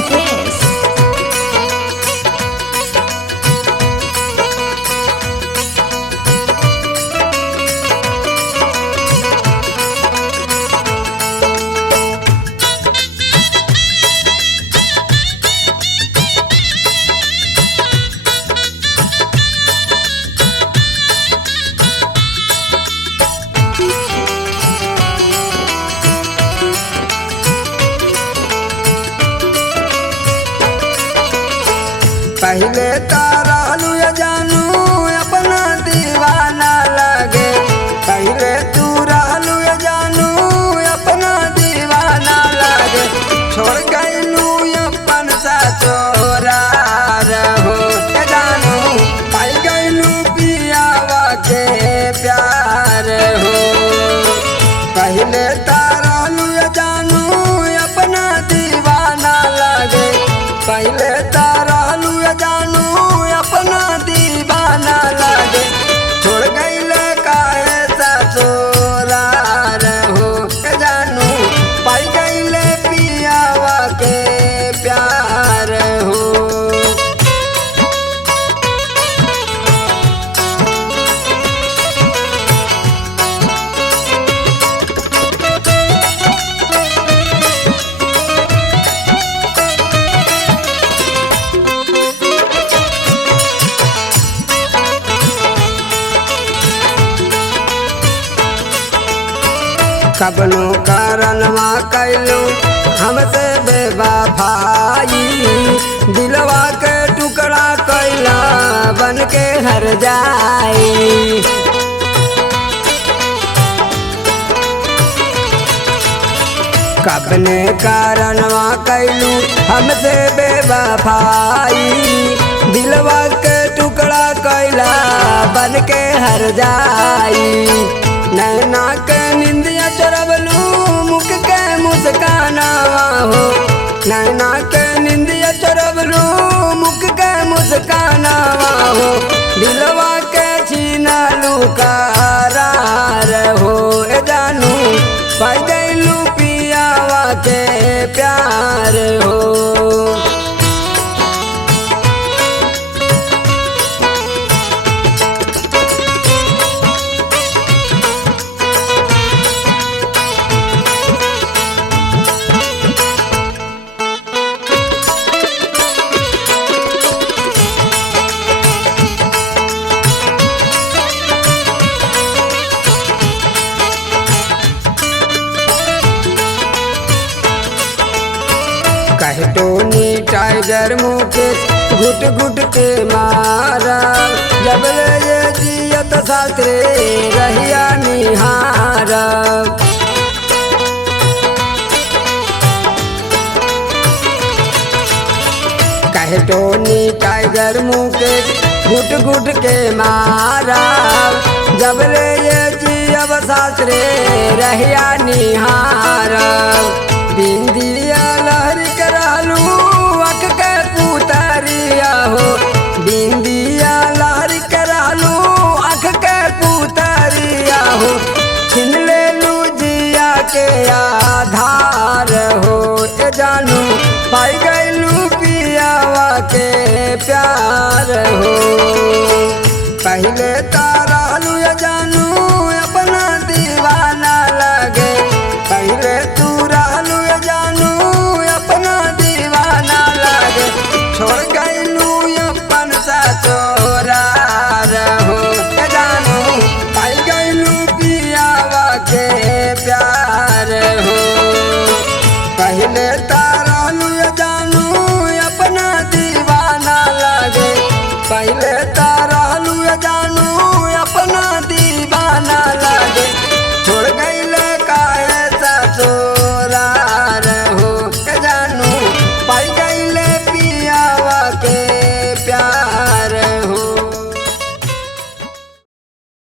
मुकेश। पहले तारा लुया जानू अपना दीवाना लगे। पहले तू रहलू जानू अपना दीवाना लगे। छोड़ गईलू अपन सा चोरा रहो जानू पाई गईलू पियावा के प्यार हो। पहले तारा लुया जानू अपना दीवाना लगे। पहले तारा जानू अपना दीवाना लगे। छोड़ गईले काहे ससुरा रहो जानू पाई गईले पियावा के प्यार हो। कबनो कारणवा कैलू हमसे बेवफाई। दिलवा के टुकड़ा कैला बन के हर जाई। कबने कारणवा कैलू हमसे बेवफाई। दिलवा के टुकड़ा कैला बन के हर जाई। नैना के निंदिया चोरबलू मुख के मुस्कानावा हो। नैना के निंदिया चोरबलू मुख के मुस्कानावा हो। दिलवा के छीनलू करार हो जानू पाई गईलू पियावा के प्यार हो। कहे टोनी टाइगर मुकेश घुट घुट के मारा। जब ये जियत सासरे रहिया निहारा। कहे टोनी टाइगर मुकेश घुट घुट के मारा। जब ये जियब सासरे रहिया निहारा। बिंदिया लहरी करालू अख के पुतरिया हो। बिंदिया लहरी करालू अख के पुतरिया हो। छीन ले लू जिया के आधार हो जानू पाई गईलू पियावा के प्यार हो। पहले